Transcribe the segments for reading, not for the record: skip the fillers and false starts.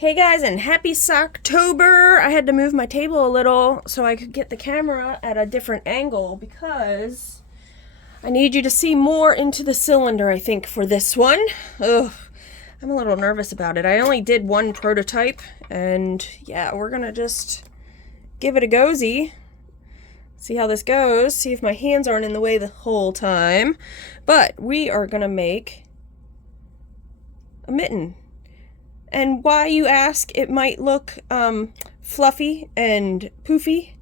Hey guys, and happy Socktober! I had to move my table a little so I could get the camera at a different angle because I need you to see more into the cylinder, I think, for this one. Ugh, I'm a little nervous about it. I only did one prototype, and yeah, we're gonna just give it a go-zy. See how this goes, see if my hands aren't in the way the whole time. But we are gonna make a mitten. And why, you ask, it might look fluffy and poofy.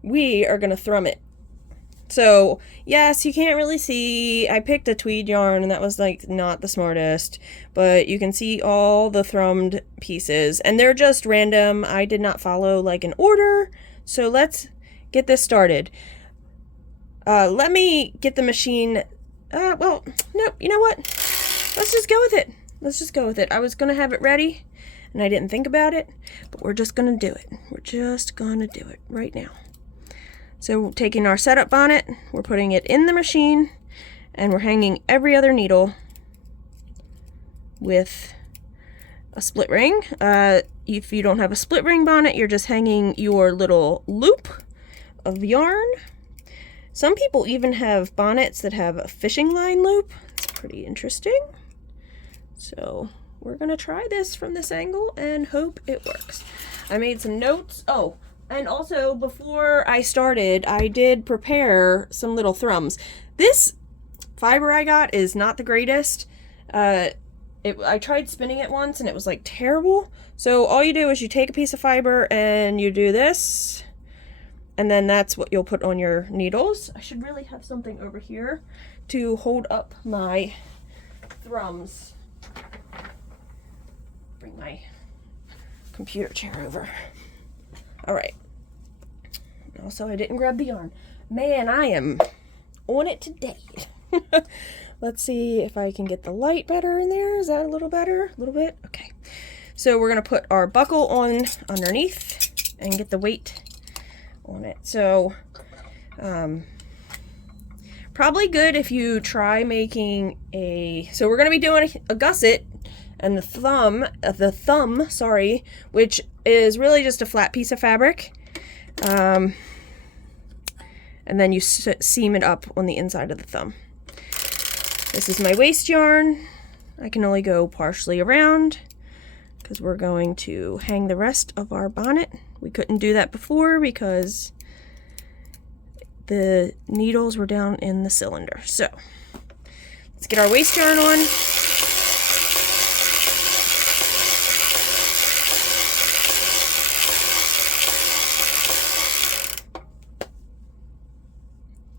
We are gonna thrum it. So yes, you can't really see. I picked a tweed yarn and that was like not the smartest, but you can see all the thrummed pieces and they're just random. I did not follow like an order. So let's get this started. Let me get the machine. Well, no, you know what? Let's just go with it. Let's just go with it. I was going to have it ready, and I didn't think about it, but we're just going to do it. We're just going to do it right now. So taking our setup bonnet, we're putting it in the machine, and we're hanging every other needle with a split ring. If you don't have a split ring bonnet, you're just hanging your little loop of yarn. Some people even have bonnets that have a fishing line loop. It's pretty interesting. So we're gonna try this from this angle and hope it works. I made some notes. Oh, and also before I started, I did prepare some little thrums. This fiber I got is not the greatest. I tried spinning it once and it was like terrible. So all you do is you take a piece of fiber and you do this. And then that's what you'll put on your needles. I should really have something over here to hold up my thrums. Bring my computer chair over. All right. Also, I didn't grab the yarn. Man, I am on it today. Let's see if I can get the light better in there. Is that a little better? A little bit? Okay. So we're going to put our buckle on underneath and get the weight on it. So probably good if you try making so we're going to be doing a gusset and the thumb, which is really just a flat piece of fabric, and then you seam it up on the inside of the thumb. This is my waste yarn. I can only go partially around because we're going to hang the rest of our bonnet. We couldn't do that before because the needles were down in the cylinder. So let's get our waste yarn on.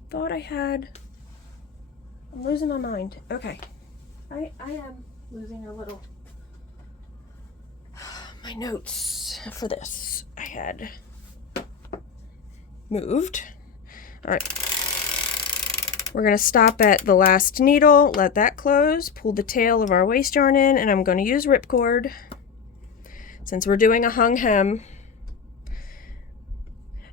Thought I had, I'm losing my mind. Okay, I am losing a little. My notes for this I had moved. All right, we're gonna stop at the last needle, let that close, pull the tail of our waste yarn in, and I'm gonna use ripcord since we're doing a hung hem.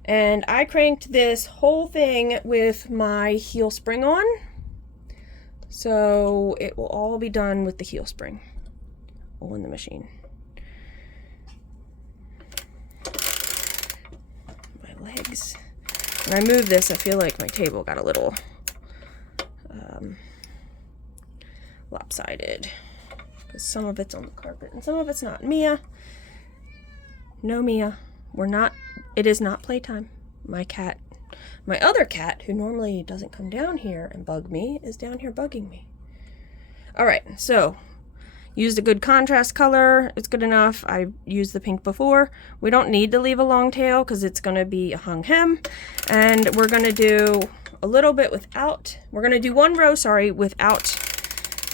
And I cranked this whole thing with my heel spring on, so it will all be done with the heel spring on the machine. My legs. When I move this, I feel like my table got a little lopsided because some of it's on the carpet and some of it's not. Mia, no, Mia, it is not playtime. My cat, my other cat, who normally doesn't come down here and bug me, is down here bugging me. All right, so used a good contrast color. It's good enough. I used the pink before. We don't need to leave a long tail because it's going to be a hung hem. And we're going to do a little bit without, we're going to do one row, without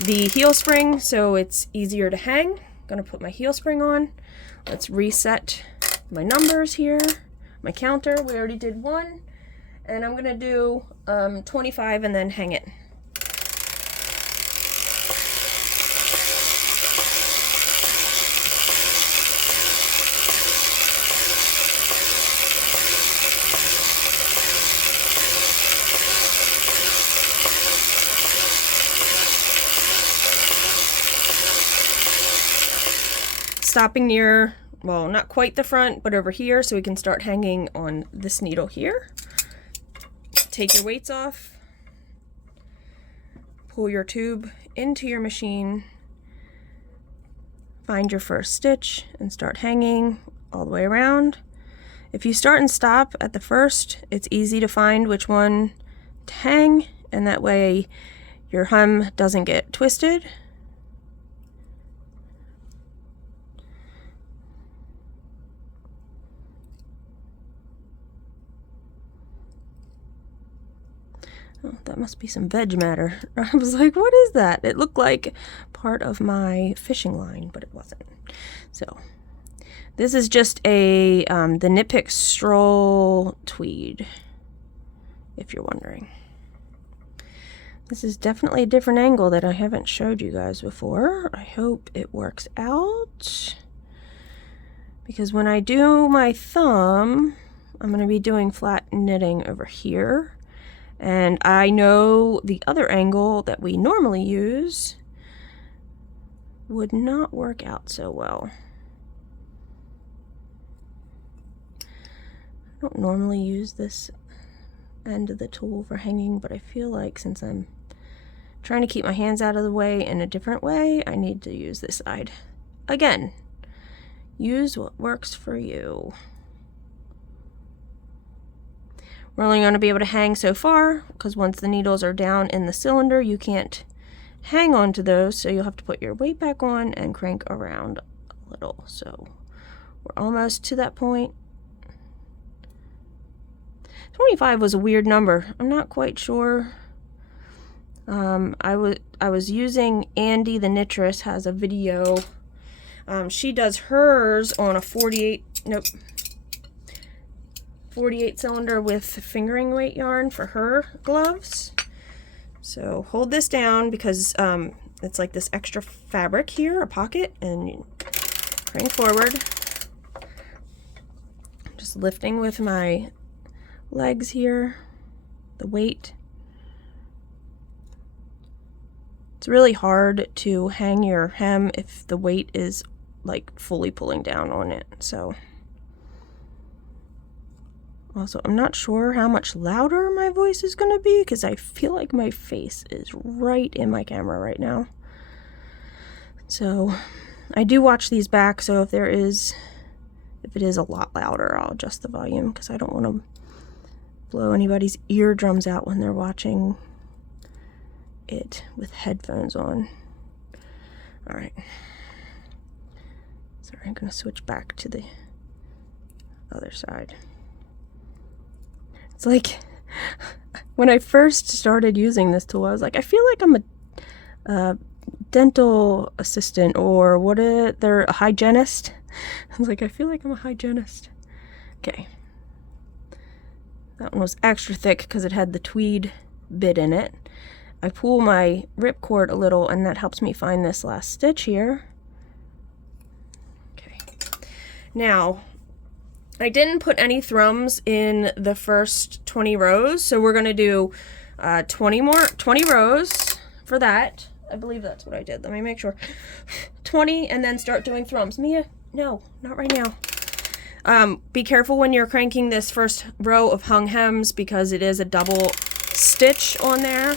the heel spring so it's easier to hang. I'm going to put my heel spring on. Let's reset my numbers here. My counter, we already did one. And I'm going to do 25 and then hang it. stopping near, well, not quite the front, but over here, so we can start hanging on this needle here. Take your weights off, pull your tube into your machine, find your first stitch, and start hanging all the way around. If you start and stop at the first, it's easy to find which one to hang, and that way your hem doesn't get twisted. Oh, that must be some veg matter. I was like, what is that? It looked like part of my fishing line, but it wasn't. So this is just a the Knit Pick Stroll tweed, if you're wondering. This is definitely a different angle that I haven't showed you guys before. I hope it works out, because when I do my thumb, I'm going to be doing flat knitting over here. And I know the other angle that we normally use would not work out so well. I don't normally use this end of the tool for hanging, but I feel like since I'm trying to keep my hands out of the way in a different way, I need to use this side. Again, use what works for you. We're only going to be able to hang so far, because once the needles are down in the cylinder, you can't hang on to those, so you'll have to put your weight back on and crank around a little. So we're almost to that point. 25 was a weird number. I'm not quite sure. I was using Andi the Knitress has a video. She does hers on a 48 cylinder with fingering weight yarn for her gloves. So hold this down because it's like this extra fabric here, a pocket, and you crank forward. Just lifting with my legs here, the weight. It's really hard to hang your hem if the weight is like fully pulling down on it. So also, I'm not sure how much louder my voice is going to be because I feel like my face is right in my camera right now. So I do watch these back, so if it is a lot louder, I'll adjust the volume because I don't want to blow anybody's eardrums out when they're watching it with headphones on. Alright. Sorry, I'm going to switch back to the other side. It's like, when I first started using this tool, I was like, I feel like I'm a dental assistant, or they're a hygienist. I was like, I feel like I'm a hygienist. Okay. That one was extra thick because it had the tweed bit in it. I pull my ripcord a little, and that helps me find this last stitch here. Okay. Now, I didn't put any thrums in the first 20 rows, so we're going to do 20 rows for that. I believe that's what I did. Let me make sure. 20, and then start doing thrums. Mia, no, not right now. Be careful when you're cranking this first row of hung hems because it is a double stitch on there.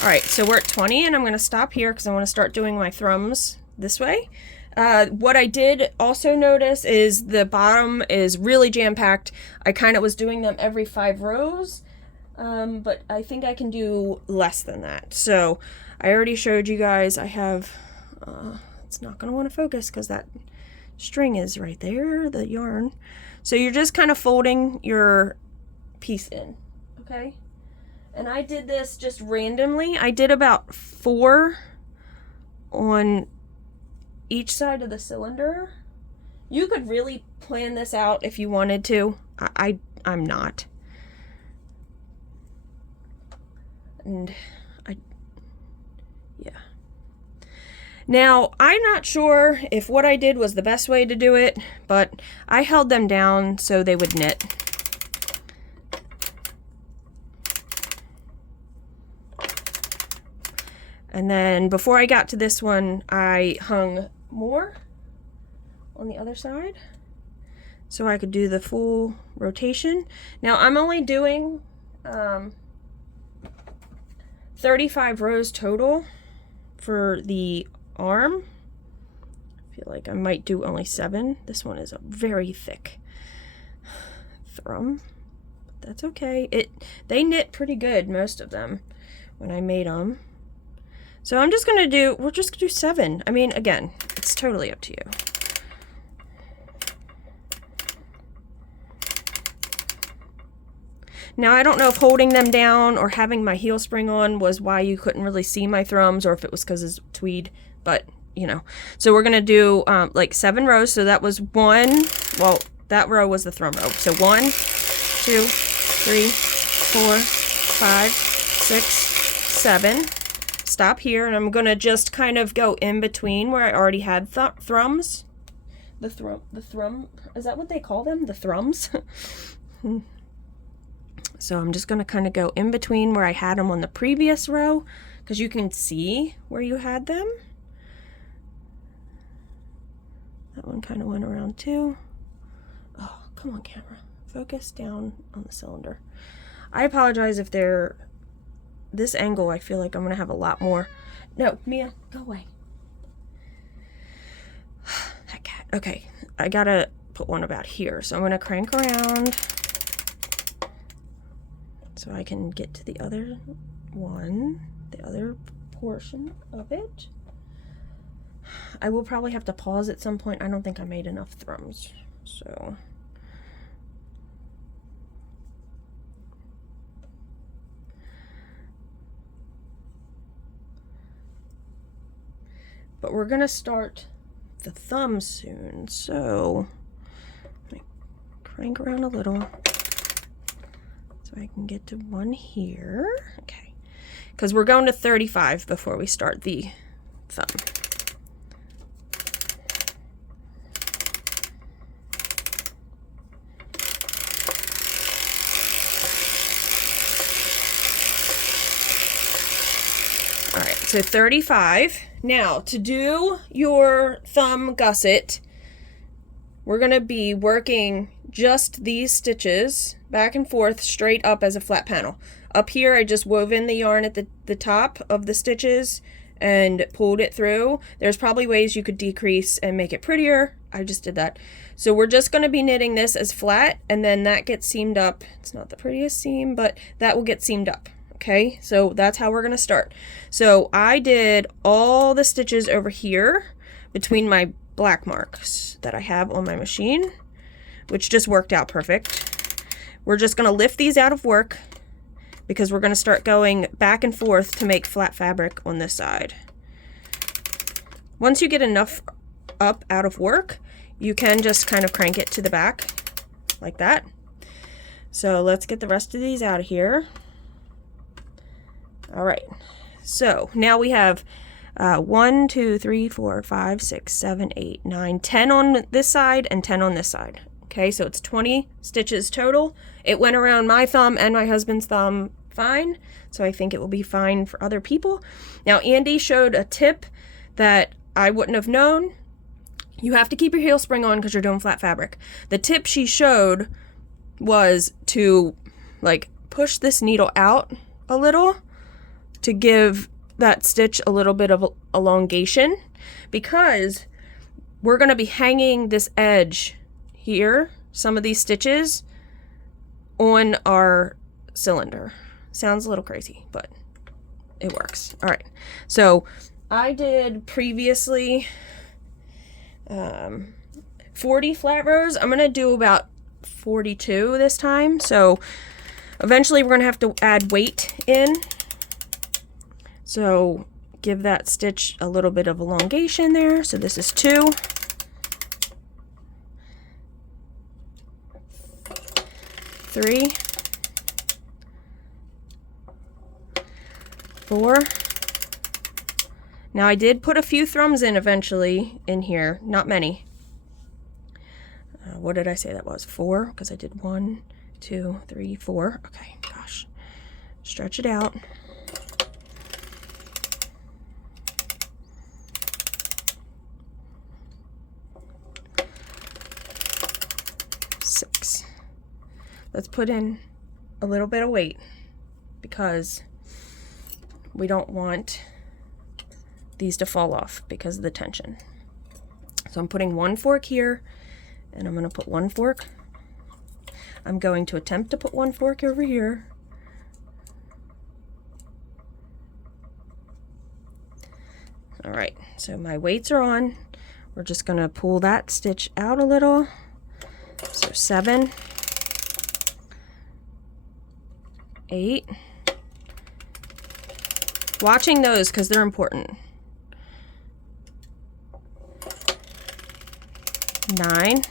Alright, so we're at 20, and I'm going to stop here because I want to start doing my thrums this way. What I did also notice is the bottom is really jam-packed. I kind of was doing them every 5 rows, but I think I can do less than that. So I already showed you guys I have, it's not going to want to focus because that string is right there, the yarn. So you're just kind of folding your piece in, okay? And I did this just randomly. I did about 4 on each side of the cylinder. You could really plan this out if you wanted to. I'm not. And yeah. Now, I'm not sure if what I did was the best way to do it, but I held them down so they would knit. And then before I got to this one, I hung more on the other side so I could do the full rotation. Now I'm only doing 35 rows total for the arm. I feel like I might do only 7. This one is a very thick thrum. But that's okay. They knit pretty good, most of them, when I made them. So we're just gonna do 7. I mean, again, it's totally up to you. Now, I don't know if holding them down or having my heel spring on was why you couldn't really see my thrums, or if it was because it's tweed, but, you know. So we're gonna do like 7 rows. So that was 1, well, that row was the thrum row. So 1, 2, 3, 4, 5, 6, 7. Stop here, and I'm gonna just kind of go in between where I already had thrums. The thrum, is that what they call them? The thrums? So I'm just gonna kind of go in between where I had them on the previous row, because you can see where you had them. That one kind of went around too. Oh, come on, camera. Focus down on the cylinder. I apologize if they're this angle. I feel like I'm gonna have a lot more. No, Mia, go away. That cat. Okay, I gotta put one about here, so I'm gonna crank around so I can get to the other one, the other portion of it. I will probably have to pause at some point. I don't think I made enough thrums, so. But we're gonna start the thumb soon, so let me crank around a little so I can get to one here. Okay, because we're going to 35 before we start the thumb. All right, so 35. Now, to do your thumb gusset, we're going to be working just these stitches back and forth straight up as a flat panel. Up here, I just wove in the yarn at the top of the stitches and pulled it through. There's probably ways you could decrease and make it prettier. I just did that. So we're just going to be knitting this as flat, and then that gets seamed up. It's not the prettiest seam, but that will get seamed up. Okay, so that's how we're gonna start. So I did all the stitches over here between my black marks that I have on my machine, which just worked out perfect. We're just gonna lift these out of work because we're gonna start going back and forth to make flat fabric on this side. Once you get enough up out of work, you can just kind of crank it to the back like that. So let's get the rest of these out of here. All right, so now we have 1, 2, 3, 4, 5, 6, 7, 8, 9, 10 on this side and 10 on this side. Okay, so it's 20 stitches total. It went around my thumb and my husband's thumb fine, so I think it will be fine for other people. Now, Andi showed a tip that I wouldn't have known. You have to keep your heel spring on because you're doing flat fabric. The tip she showed was to like push this needle out a little to give that stitch a little bit of elongation, because we're going to be hanging this edge here, some of these stitches, on our cylinder. Sounds a little crazy, but it works. All right, so I did previously 40 flat rows. I'm going to do about 42 this time, so eventually we're going to have to add weight in. So give that stitch a little bit of elongation there. So this is 2. 3. 4. Now I did put a few thrums in eventually in here, not many. What did I say that was? 4? Because I did 1, 2, 3, 4. Okay, gosh. Stretch it out. Let's put in a little bit of weight because we don't want these to fall off because of the tension. So I'm putting 1 fork here, and I'm going to put 1 fork. I'm going to attempt to put 1 fork over here. All right, so my weights are on. We're just going to pull that stitch out a little. So 7, 8. Watching those because they're important. 9.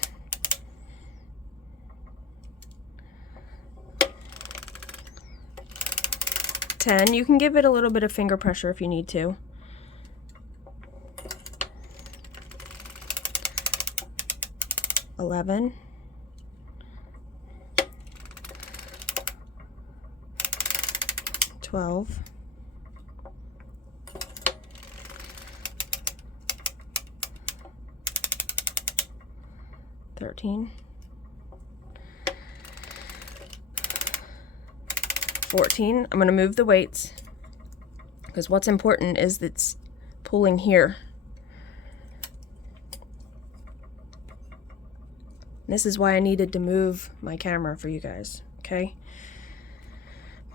10. You can give it a little bit of finger pressure if you need to. 11. 12. 13. 14. I'm going to move the weights because what's important is it's pulling here. This is why I needed to move my camera for you guys, okay?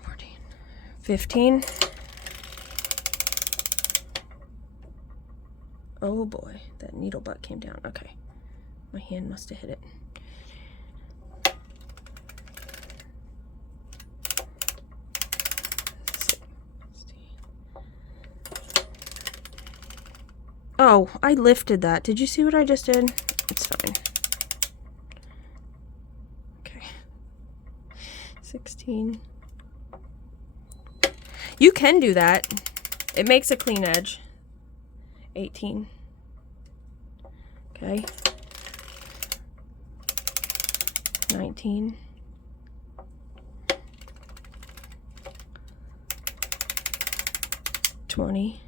14. 15. Oh boy, that needle butt came down. Okay, my hand must have hit it. Oh, I lifted that. Did you see what I just did? It's fine. Okay. 16. You can do that. It makes a clean edge. 18. Okay. 19. 20.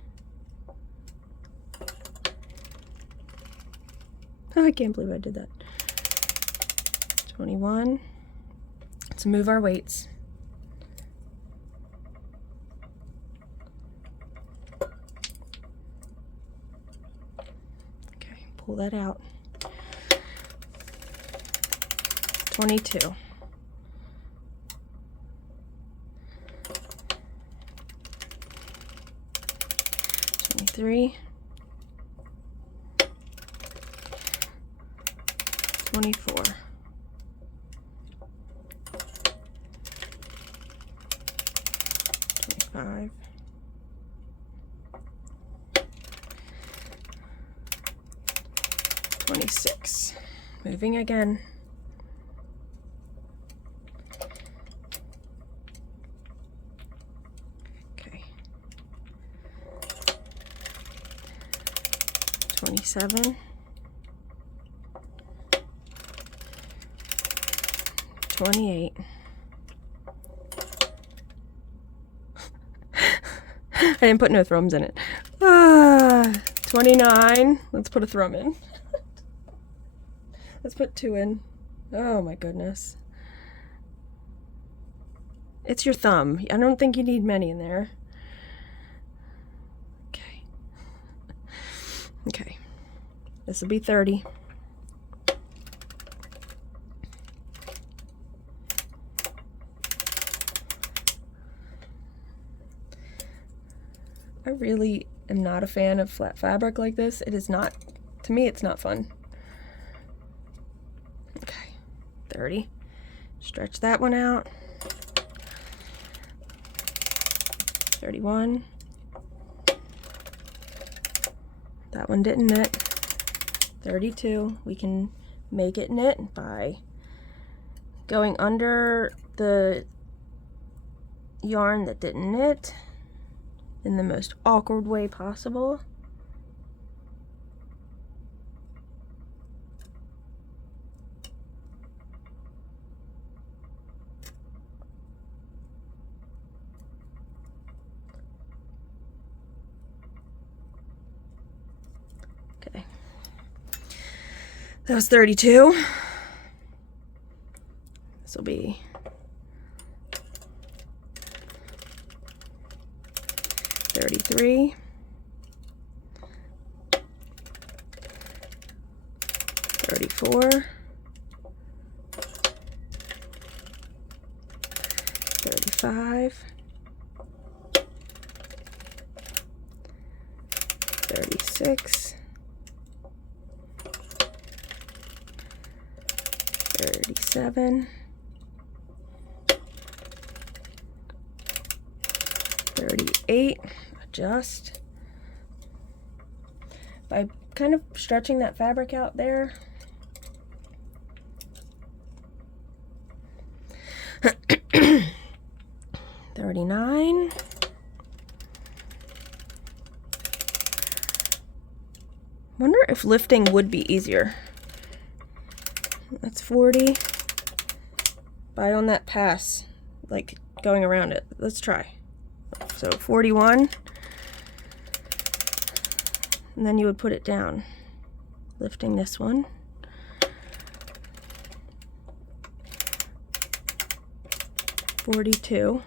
Oh, I can't believe I did that. 21. Let's move our weights. Okay, pull that out. 22. 23. 24. 25. 26. Moving again. 27. 28. I didn't put no thrums in it. 29. Let's put a thrum in. Let's put 2 in. Oh my goodness. It's your thumb. I don't think you need many in there. Okay. Okay. This will be 30. I really am not a fan of flat fabric like this. It is not, to me, it's not fun. Okay, 30. Stretch that one out. 31. That one didn't knit. 32. We can make it knit by going under the yarn that didn't knit in the most awkward way possible. That was 32. This will be 33. 34. 35. 36. 37. 38. Adjust by kind of stretching that fabric out there. 39. Wonder if lifting would be easier. That's 40. By on that pass, like going around it. Let's try. So 41. And then you would put it down. Lifting this one. 42.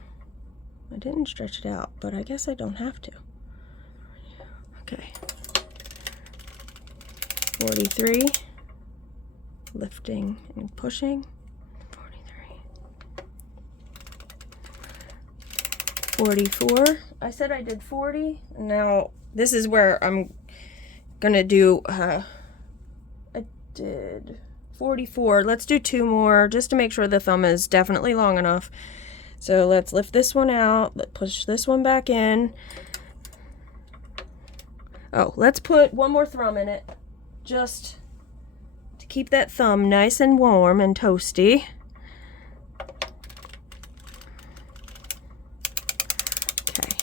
I didn't stretch it out, but I guess I don't have to. Okay. 43. Lifting and pushing. 44. I said I did 40. Now this is where I'm gonna do I did 44. Let's do 2 more just to make sure the thumb is definitely long enough. So let's lift this one out, let's push this one back in. Oh, let's put one more thumb in it just to keep that thumb nice and warm and toasty. Okay,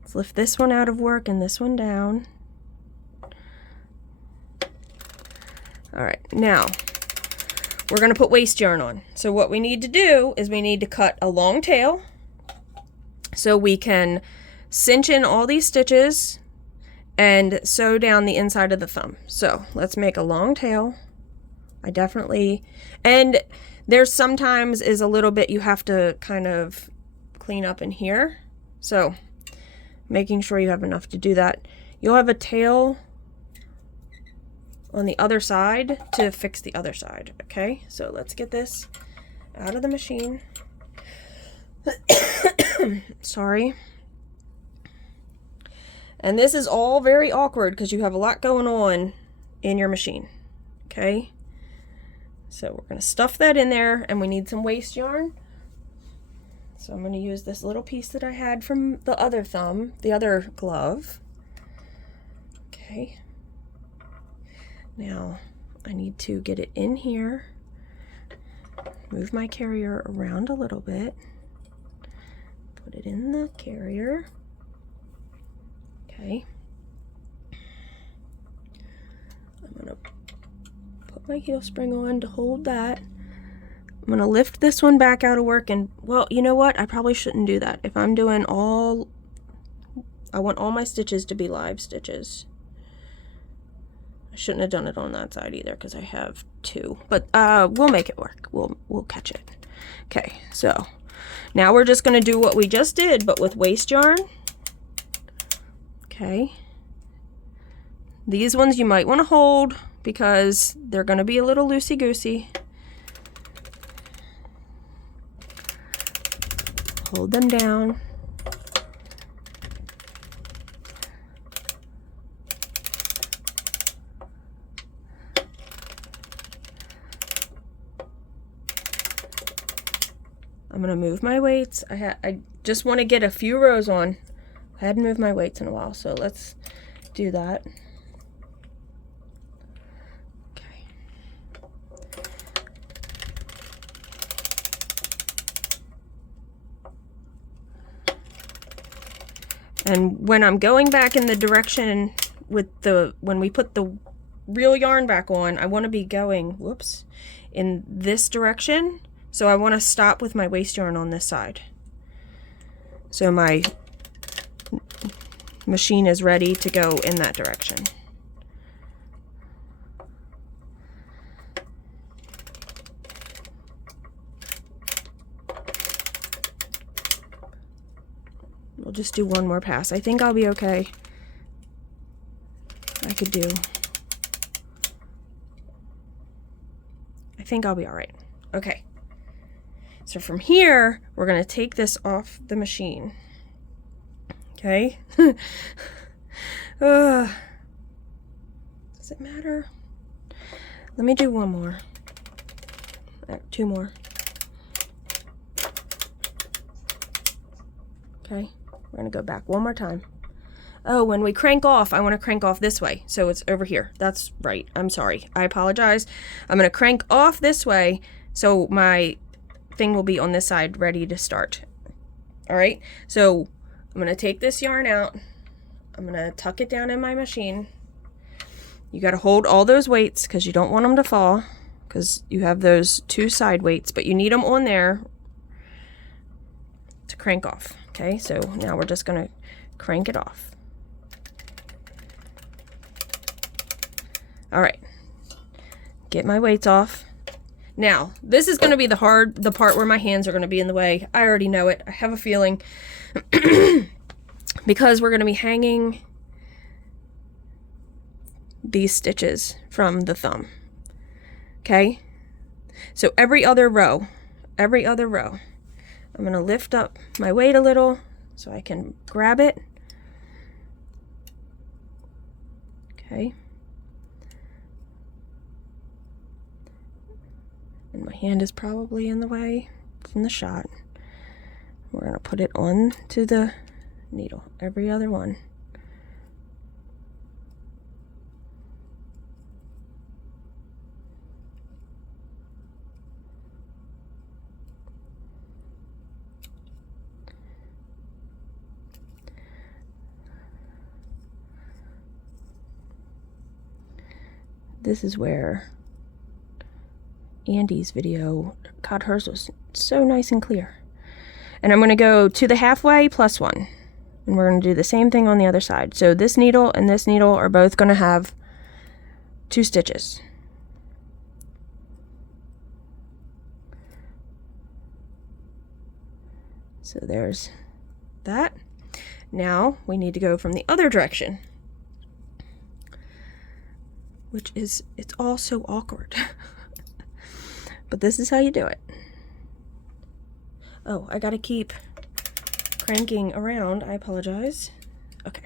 let's lift this one out of work and this one down. All right, now we're going to put waste yarn on. So what we need to do is we need to cut a long tail so we can cinch in all these stitches and sew down the inside of the thumb. So let's make a long tail. I definitely, and there's sometimes is a little bit you have to kind of clean up in here. So making sure you have enough to do that. You'll have a tail on the other side to fix the other side. Okay, so let's get this out of the machine. Sorry. And this is all very awkward because you have a lot going on in your machine. Okay, so we're going to stuff that in there and we need some waste yarn. So I'm going to use this little piece that I had from the other thumb, the other glove. Okay. Now, I need to get it in here, move my carrier around a little bit, put it in the carrier. Okay. I'm going to put my heel spring on to hold that. I'm going to lift this one back out of work and, well, you know what? I probably shouldn't do that. If I'm doing all, I want all my stitches to be live stitches. I shouldn't have done it on that side either because I have 2, but we'll make it work. We'll catch it. Okay, so now we're just going to do what we just did, but with waste yarn. Okay. These ones you might want to hold because they're going to be a little loosey-goosey. Hold them down. I'm going to move my weights. I just want to get a few rows on. I hadn't moved my weights in a while, so let's do that. Okay. And when I'm going back in the direction with when we put the real yarn back on, I want to be going, whoops, in this direction. So I want to stop with my waste yarn on this side. So my machine is ready to go in that direction. We'll just do one more pass. I think I'll be okay. I think I'll be all right. Okay. So from here, we're going to take this off the machine. Okay. Does it matter? Let me do one more. Two more. Okay. We're going to go back one more time. Oh, when we crank off, I want to crank off this way. So it's over here. That's right. I'm sorry. I apologize. I'm going to crank off this way so my thing will be on this side ready to start. All right. So I'm going to take this yarn out. I'm going to tuck it down in my machine. You got to hold all those weights because you don't want them to fall because you have those two side weights, but you need them on there to crank off. Okay. So now we're just going to crank it off. All right, get my weights off. Now, this is going to be the part where my hands are going to be in the way. I already know it. I have a feeling because we're going to be hanging these stitches from the thumb. Okay, so every other row, I'm going to lift up my weight a little so I can grab it. Okay. And my hand is probably in the way from the shot. We're going to put it on to the needle, every other one. This is where Andi's video, God, hers was so nice and clear. And I'm going to go to the halfway plus one. And we're going to do the same thing on the other side. So this needle and this needle are both going to have 2 stitches. So there's that. Now we need to go from the other direction, which is, it's all so awkward. But this is how you do it. Oh, I gotta keep cranking around. I apologize. Okay.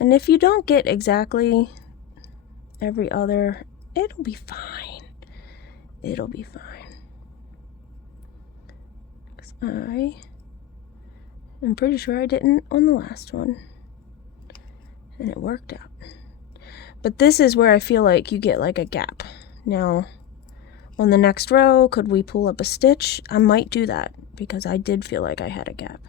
And if you don't get exactly every other, it'll be fine. It'll be fine. 'Cause I'm pretty sure I didn't on the last one. And it worked out. But this is where I feel like you get like a gap. Now, on the next row, could we pull up a stitch? I might do that because I did feel like I had a gap.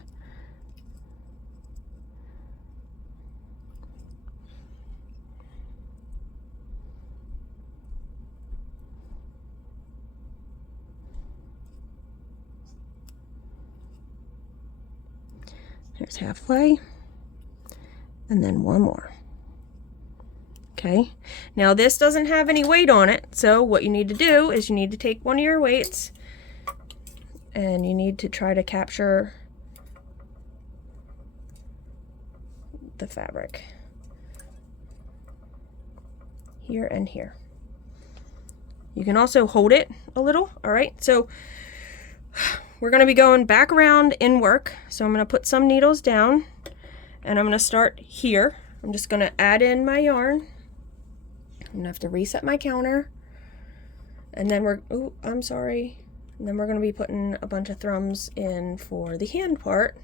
Here's halfway, and then one more. Okay, now this doesn't have any weight on it, so what you need to do is you need to take one of your weights and you need to try to capture the fabric here and here. You can also hold it a little. All right, so we're going to be going back around in work. So I'm going to put some needles down and I'm going to start here. I'm just going to add in my yarn. I'm going to have to reset my counter. And then and then we're going to be putting a bunch of thrums in for the hand part.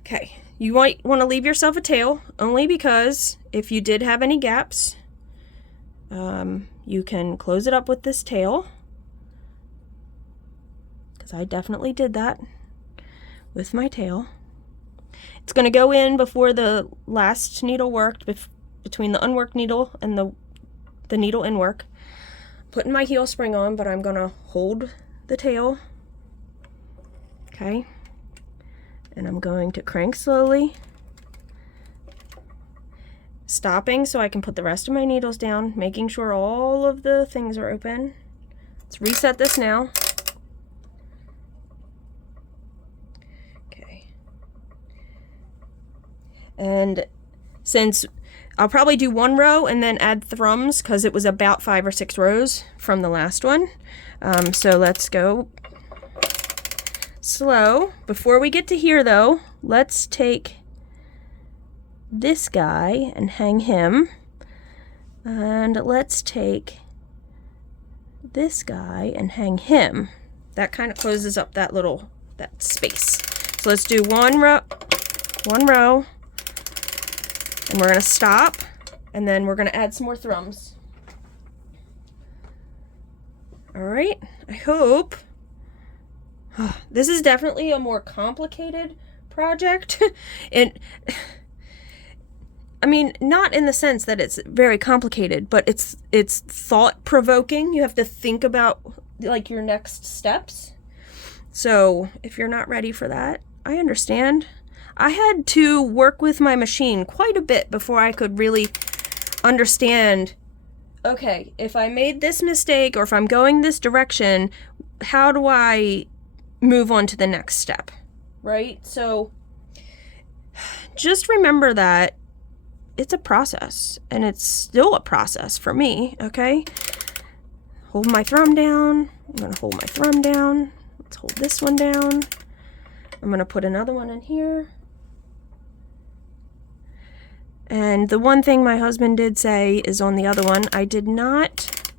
Okay, you might want to leave yourself a tail only because if you did have any gaps, you can close it up with this tail. I definitely did that with my tail. It's going to go in before the last needle worked, between the unworked needle and the needle in work. Putting my heel spring on, but I'm going to hold the tail. Okay. And I'm going to crank slowly. stopping so I can put the rest of my needles down, making sure all of the things are open. Let's reset this now. Okay. And since I'll probably do 1 row and then add thrums because it was about 5 or 6 rows from the last one. So let's go slow. Before we get to here though, let's take this guy and hang him. And let's take this guy and hang him. That kind of closes up that space. So let's do 1 row, and we're gonna stop, and then we're gonna add some more thrums. All right, I hope. This is definitely a more complicated project. And I mean, not in the sense that it's very complicated, but it's thought-provoking. You have to think about like your next steps. So if you're not ready for that, I understand. I had to work with my machine quite a bit before I could really understand, okay, if I made this mistake or if I'm going this direction, how do I move on to the next step, right? So just remember that it's a process, and it's still a process for me, okay? Hold my thumb down. I'm gonna hold my thumb down. Let's hold this one down. I'm gonna put another one in here. And the one thing my husband did say is on the other one, I did not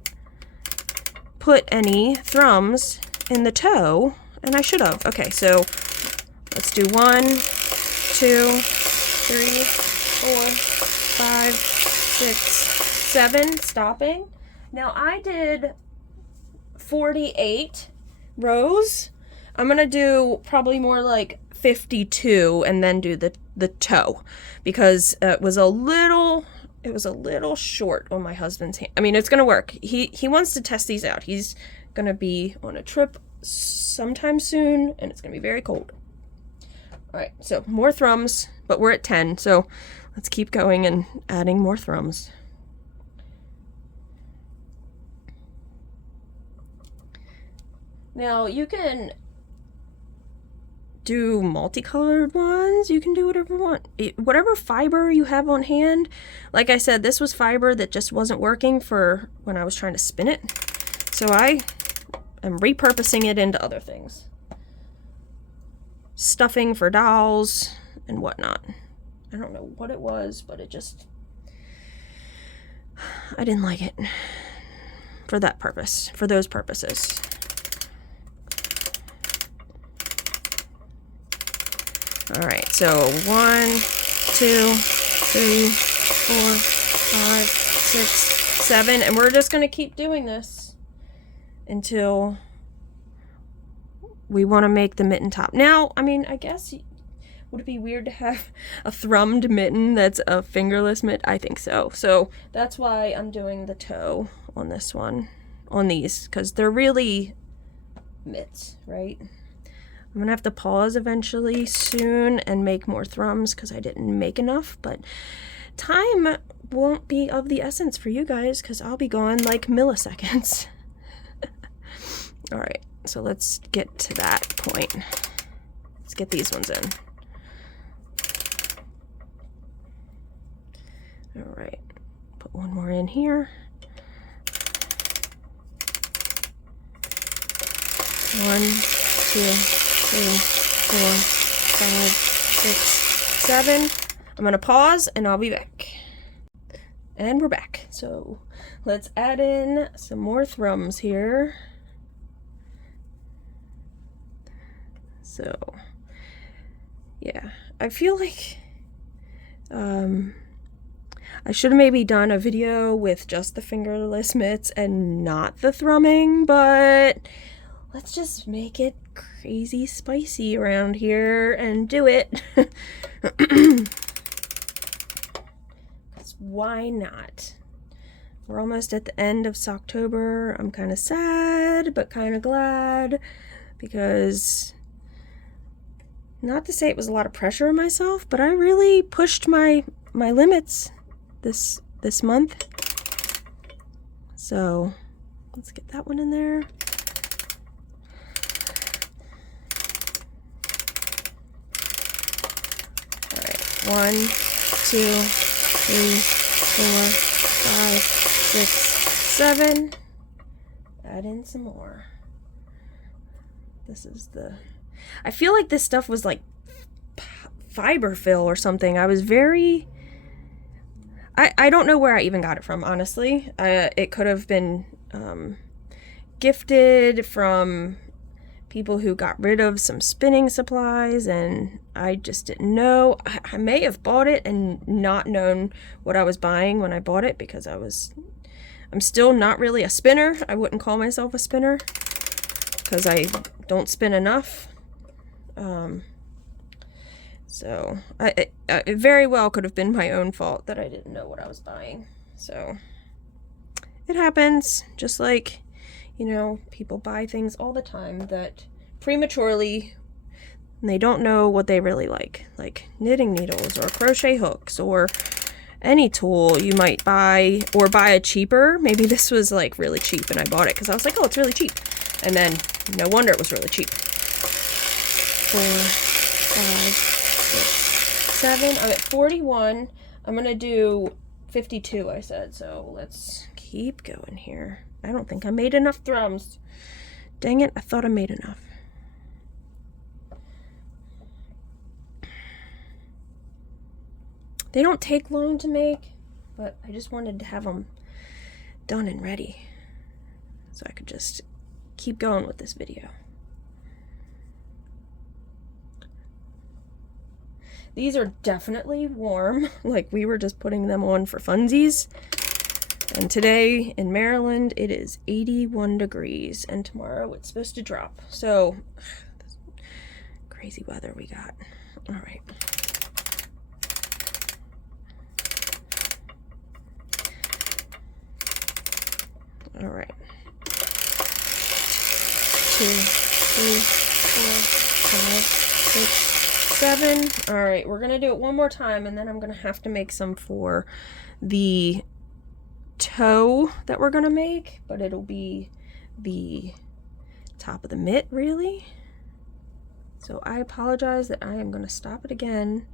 put any thrums in the toe, and I should have. Okay, so let's do 1, 2, 3, 4, 5, 6, 7, stopping. Now I did 48 rows. I'm gonna do probably more like 52 and then do the toe, because it was a little short on my husband's hand. I mean, it's gonna work. He wants to test these out. He's gonna be on a trip sometime soon, and it's gonna be very cold. All right, so more thrums, but we're at 10, so let's keep going and adding more thrums. Now you can do multicolored ones. You can do whatever you want. Whatever fiber you have on hand. Like I said, this was fiber that just wasn't working for when I was trying to spin it. So I am repurposing it into other things. Stuffing for dolls and whatnot. I don't know what it was, but I didn't like it for that purpose, for those purposes. All right, so 1, 2, 3, 4, 5, 6, 7, and we're just gonna keep doing this until we want to make the mitten top. Now, I mean, I guess, would it be weird to have a thrummed mitten that's a fingerless mitt? I think so. So that's why I'm doing the toe on this one, on these, because they're really mitts, right? I'm gonna have to pause eventually soon and make more thrums because I didn't make enough, but time won't be of the essence for you guys because I'll be gone like milliseconds. All right, so let's get to that point. Let's get these ones in. All right, put one more in here. 1, 2, 3, 4, 5, 6, 7. I'm gonna pause and I'll be back. And we're back. So let's add in some more thrums here. So yeah, I feel like I should have maybe done a video with just the fingerless mitts and not the thrumming, but let's just make it crazy spicy around here and do it. Because why not? We're almost at the end of Socktober. I'm kind of sad, but kind of glad, because not to say it was a lot of pressure on myself, but I really pushed my limits this month. So let's get that one in there. All right, 1, 2, 3, 4, 5, 6, 7. Add in some more. This is the, I feel like this stuff was like fiber fill or something. I was very, I don't know where I even got it from, honestly. It could have been gifted from people who got rid of some spinning supplies, and I just didn't know. I may have bought it and not known what I was buying when I bought it, because I'm still not really a spinner. I wouldn't call myself a spinner because I don't spin enough. So it very well could have been my own fault that I didn't know what I was buying. So it happens, just like, you know, people buy things all the time that prematurely, and they don't know what they really like knitting needles or crochet hooks or any tool you might buy, or buy a cheaper. Maybe this was like really cheap and I bought it because I was like, oh, it's really cheap. And then no wonder it was really cheap. 4, 5, 6, 7. I'm at 41. I'm gonna do 52, I said. So let's keep going here. I don't think I made enough thrums. Dang it, I thought I made enough. They don't take long to make, but I just wanted to have them done and ready so I could just keep going with this video. These are definitely warm, like we were just putting them on for funsies. And today in Maryland it is 81 degrees, and tomorrow it's supposed to drop. So crazy weather we got. All right. All right. 2, 3, 4, 5, 6, 7. All right, we're gonna do it one more time, and then I'm gonna have to make some for the toe that we're gonna make, but it'll be the top of the mitt, really. So I apologize that I am gonna stop it again.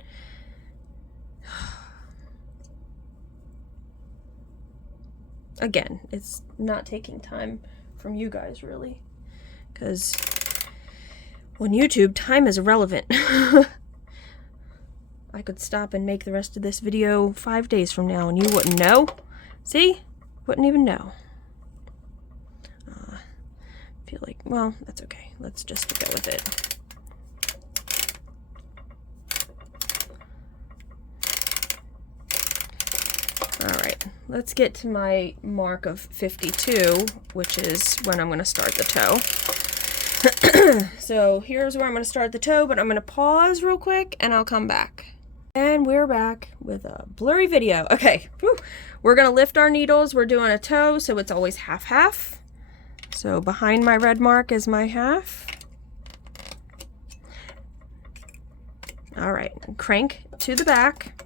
Again, it's not taking time from you guys, really, because on YouTube, time is irrelevant. I could stop and make the rest of this video 5 days from now and you wouldn't know. See? Wouldn't even know. Feel like, well, that's okay. Let's just go with it. Alright, let's get to my mark of 52, which is when I'm going to start the toe. So here's where I'm going to start the toe, but I'm going to pause real quick and I'll come back. And we're back with a blurry video. Okay, whew. We're going to lift our needles. We're doing a toe, so it's always half-half. So behind my red mark is my half. Alright, crank to the back.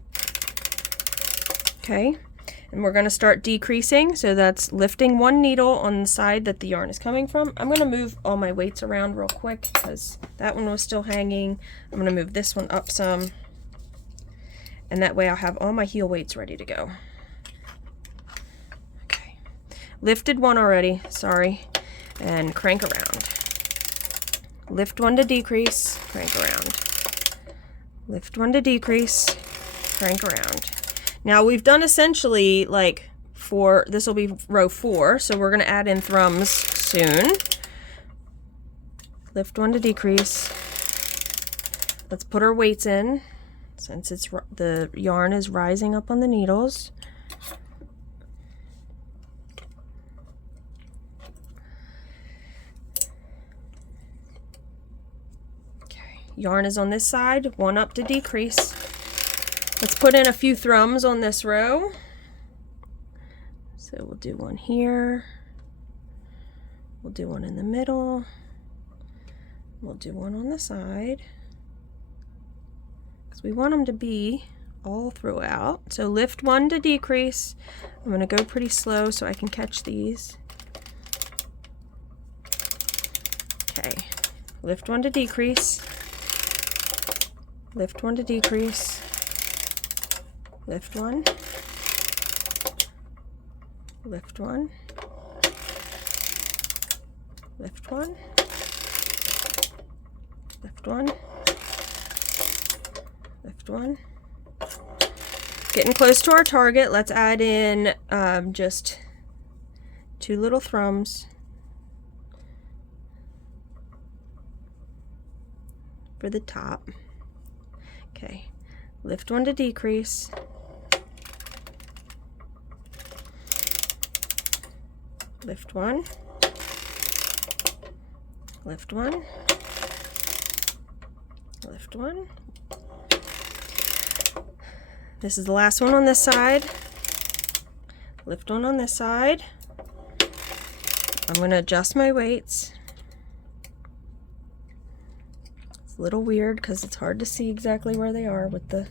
Okay, and we're going to start decreasing, so that's lifting one needle on the side that the yarn is coming from. I'm going to move all my weights around real quick because that one was still hanging. I'm going to move this one up some, and that way I'll have all my heel weights ready to go. Okay, lifted one already, sorry, and crank around. Lift one to decrease, crank around. Lift one to decrease, crank around. Now we've done essentially like this will be row 4, so we're going to add in thrums soon. Lift one to decrease. Let's put our weights in since the yarn is rising up on the needles. Okay, yarn is on this side, one up to decrease. Let's put in a few thrums on this row. So we'll do one here. We'll do one in the middle. We'll do one on the side. Because we want them to be all throughout. So lift one to decrease. I'm going to go pretty slow so I can catch these. Okay, lift one to decrease. Lift one to decrease. Lift one. Lift one. Lift one. Lift one. Lift one. Getting close to our target. Let's add in just 2 little thrums for the top. Okay, lift one to decrease. Lift one. Lift one. Lift one. This is the last one on this side. Lift one on this side. I'm going to adjust my weights. It's a little weird because it's hard to see exactly where they are with the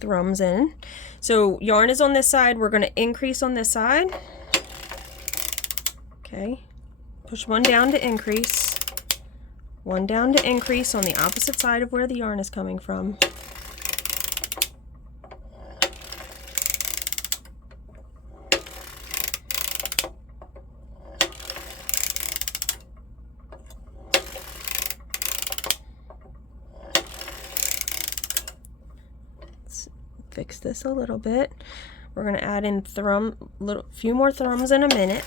thrums in. So yarn is on this side. We're going to increase on this side. Okay. Push one down to increase. One down to increase on the opposite side of where the yarn is coming from. Fix this a little bit. We're going to add in few more thrums in a minute.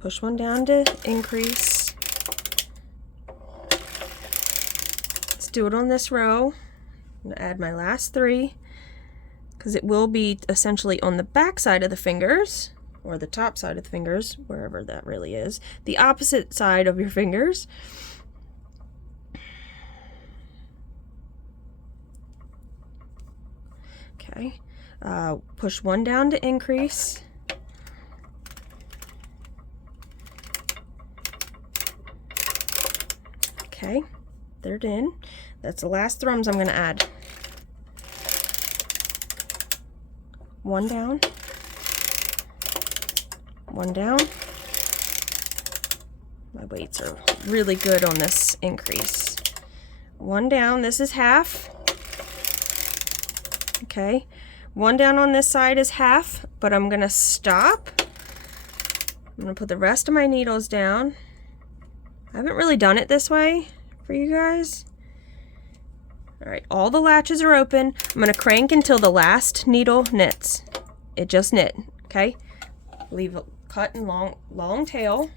Push one down to increase. Let's do it on this row. I'm going to add my last 3 because it will be essentially on the back side of the fingers, or the top side of the fingers, wherever that really is, the opposite side of your fingers. Okay, push one down to increase. Okay, they're in. That's the last thrums I'm going to add. One down. One down. My weights are really good on this increase. One down. This is half. Okay, one down on this side is half, but I'm going to stop. I'm going to put the rest of my needles down. I haven't really done it this way for you guys. All right, all the latches are open. I'm going to crank until the last needle knits. It just knit, okay? Leave a cut and long tail.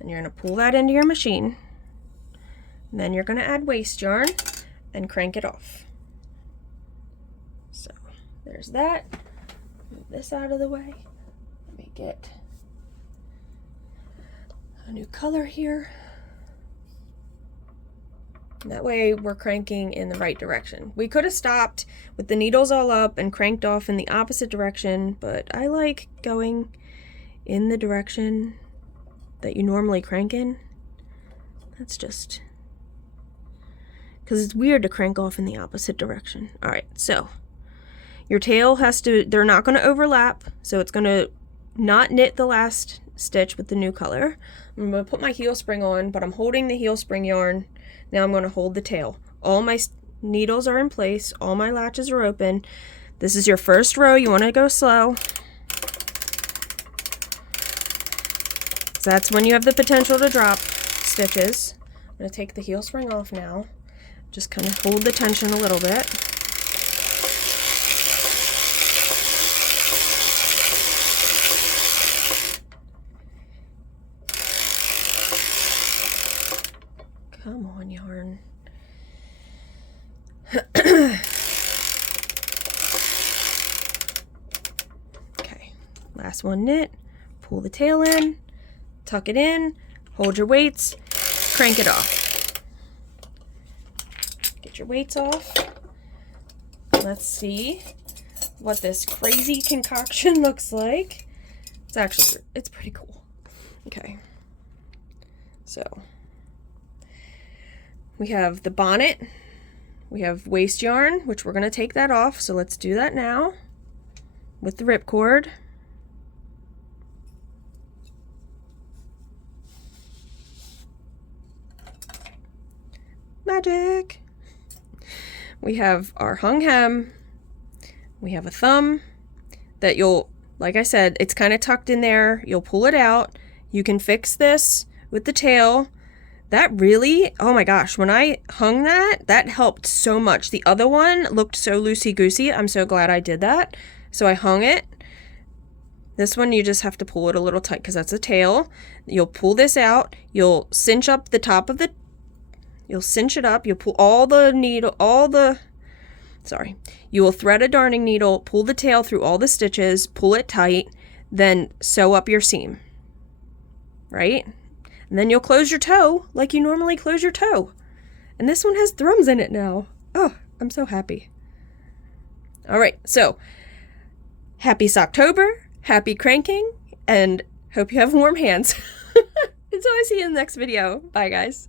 And you're going to pull that into your machine. And then you're going to add waste yarn and crank it off. So there's that. Move this out of the way. Let me get a new color here. And that way we're cranking in the right direction. We could have stopped with the needles all up and cranked off in the opposite direction, but I like going in the direction that you normally crank in. That's just because it's weird to crank off in the opposite direction. All right, so your tail has to, they're not going to overlap, so it's going to not knit the last stitch with the new color. I'm going to put my heel spring on, but I'm holding the heel spring yarn. Now I'm going to hold the tail. All my needles are in place. All my latches are open. This is your first row. You want to go slow. So that's when you have the potential to drop stitches. I'm going to take the heel spring off now. Just kind of hold the tension a little bit. Come on, yarn. Okay, last one knit. Pull the tail in, tuck it in, hold your weights, crank it off. Get your weights off. Let's see what this crazy concoction looks like. It's pretty cool. Okay. So we have the bonnet. We have waste yarn, which we're going to take that off. So let's do that now with the ripcord. Magic. We have our hung hem. We have a thumb that you'll, like I said, it's kind of tucked in there. You'll pull it out. You can fix this with the tail. That really, oh my gosh, when I hung that, that helped so much. The other one looked so loosey-goosey. I'm so glad I did that. So I hung it. This one, you just have to pull it a little tight because that's a tail. You'll pull this out. You'll cinch up the top of the, you'll cinch it up. You'll pull all the needle, you will thread a darning needle, pull the tail through all the stitches, pull it tight, then sew up your seam, right? And then you'll close your toe like you normally close your toe. And this one has thrums in it now. Oh, I'm so happy. All right, so happy Socktober, happy cranking, and hope you have warm hands. Until I see you in the next video. Bye, guys.